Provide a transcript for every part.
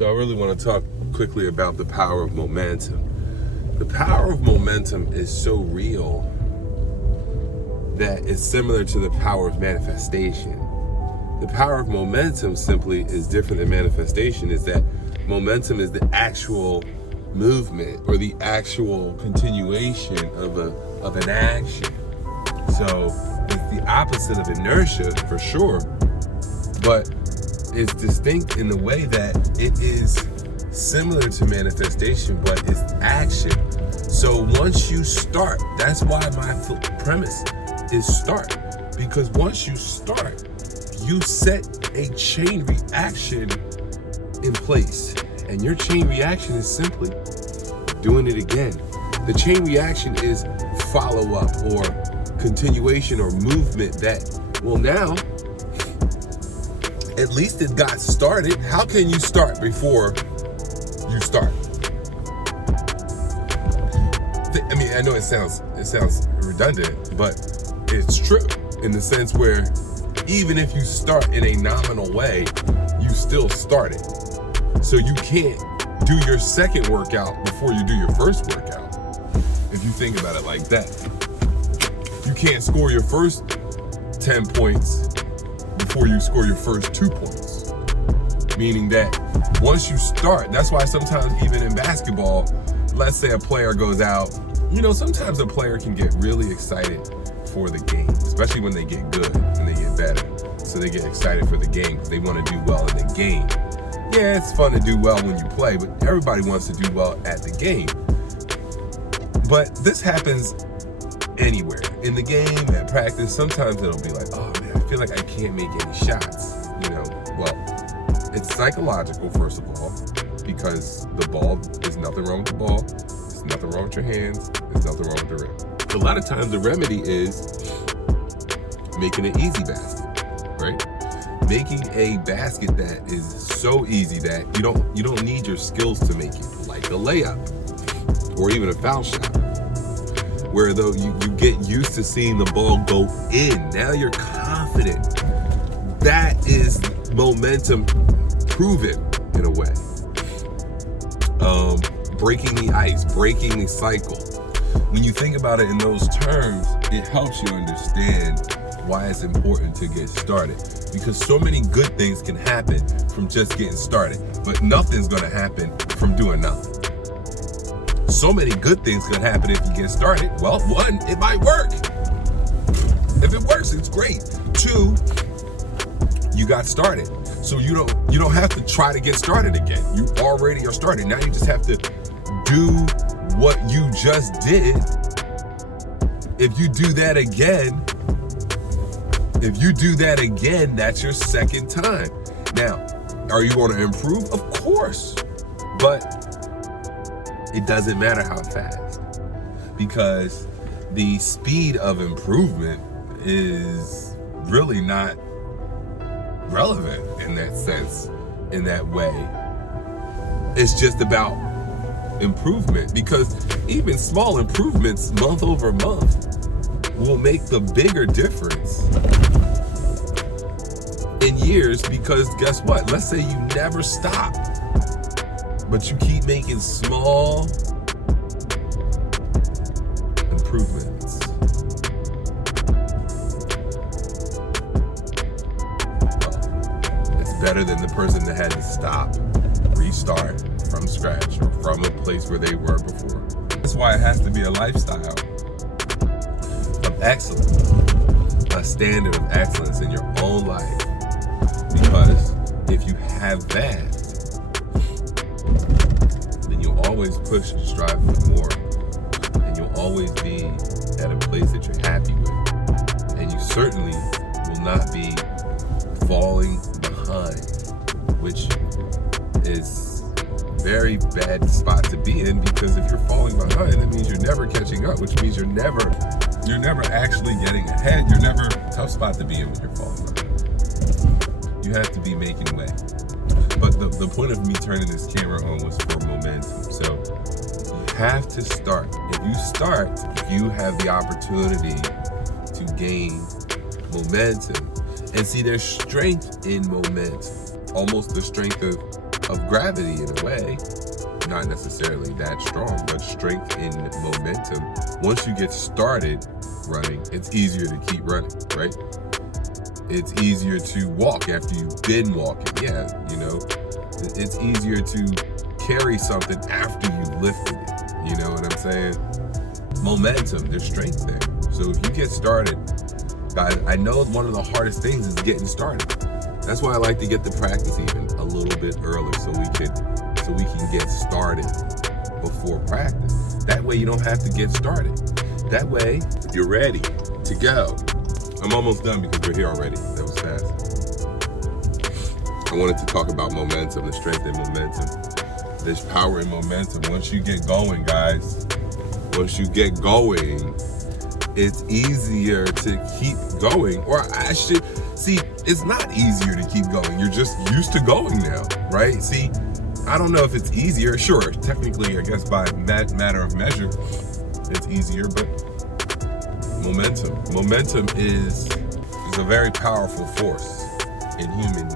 So I really want to talk quickly about the power of momentum. The power of momentum is so real that it's similar to the power of manifestation. The power of momentum simply is different than manifestation, is that momentum is the actual movement or the actual continuation of an action. So it's the opposite of inertia for sure, but it's distinct in the way that it is similar to manifestation, but it's action. So once you start, that's why my premise is start. Because once you start, you set a chain reaction in place. And your chain reaction is simply doing it again. The chain reaction is follow-up or continuation or movement that, well, now, at least it got started. How can you start before you start? I mean, I know it sounds redundant, but it's true in the sense where even if you start in a nominal way, you still started. So you can't do your second workout before you do your first workout, if you think about it like that. You can't score your first 10 points before you score your first 2 points. Meaning that once you start, that's why sometimes even in basketball, let's say a player goes out, sometimes a player can get really excited for the game, especially when they get good and they get better. So they get excited for the game because they want to do well in the game. Yeah, it's fun to do well when you play, but everybody wants to do well at the game. But this happens anywhere. In the game, at practice, sometimes it'll be like, oh man, I feel like I can't make any shots. Well, it's psychological, first of all, because the ball, there's nothing wrong with the ball. There's nothing wrong with your hands. There's nothing wrong with the rim. A lot of times the remedy is making an easy basket, right? Making a basket that is so easy that you don't need your skills to make it, like a layup or even a foul shot, where though you get used to seeing the ball go in. Now you're confident. That is momentum proven in a way. Breaking the ice, breaking the cycle. When you think about it in those terms, it helps you understand why it's important to get started. Because so many good things can happen from just getting started, but nothing's gonna happen from doing nothing. So many good things can happen if you get started. Well, one, it might work. If it works, it's great. Two, you got started. So you don't have to try to get started again. You already are started. Now you just have to do what you just did. If you do that again, that's your second time. Now, are you going to improve? Of course. But it doesn't matter how fast, because the speed of improvement is really not relevant in that sense, in that way. It's just about improvement, because even small improvements month over month will make the bigger difference in years, because guess what? Let's say you never stop, but you keep making small improvements. It's better than the person that had to stop, restart from scratch, or from a place where they were before. That's why it has to be a lifestyle of excellence, a standard of excellence in your own life. Because if you have that, then you'll always push and strive for more. And you'll always be at a place that you're happy with. And you certainly will not be falling behind, which is a very bad spot to be in, because if you're falling behind, that means you're never catching up, which means you're never actually getting ahead. You're never a tough spot to be in when you're falling behind. You have to be making way. But the point of me turning this camera on was for momentum. So you have to start. If you start, you have the opportunity to gain momentum. And see, there's strength in momentum. Almost the strength of gravity in a way. Not necessarily that strong, but strength in momentum. Once you get started running, it's easier to keep running, right? It's easier to walk after you've been walking. Yeah, you know, it's easier to carry something after you lifted it. You know what I'm saying? Momentum, there's strength there. So if you get started, guys, I know one of the hardest things is getting started. That's why I like to get the practice even a little bit earlier so we can get started before practice. That way you don't have to get started. That way you're ready to go. I'm almost done because we're here already. That was fast. I wanted to talk about momentum, the strength in momentum. There's power in momentum. Once you get going, guys, once you get going, it's easier to keep going. Or I should, see, it's not easier to keep going. You're just used to going now, right? See, I don't know if it's easier. Sure, technically, I guess by matter of measure, it's easier, but momentum is a very powerful force in human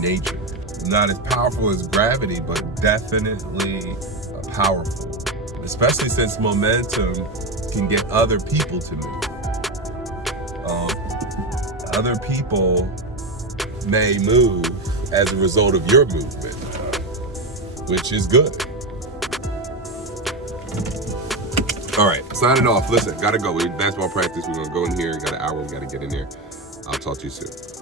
nature. Not as powerful as gravity, but definitely powerful. Especially since momentum can get other people to move. Other people may move as a result of your movement, which is good. All right, signing off. Listen, gotta go. We basketball practice. We're gonna go in here. Got an hour. We gotta get in there. I'll talk to you soon.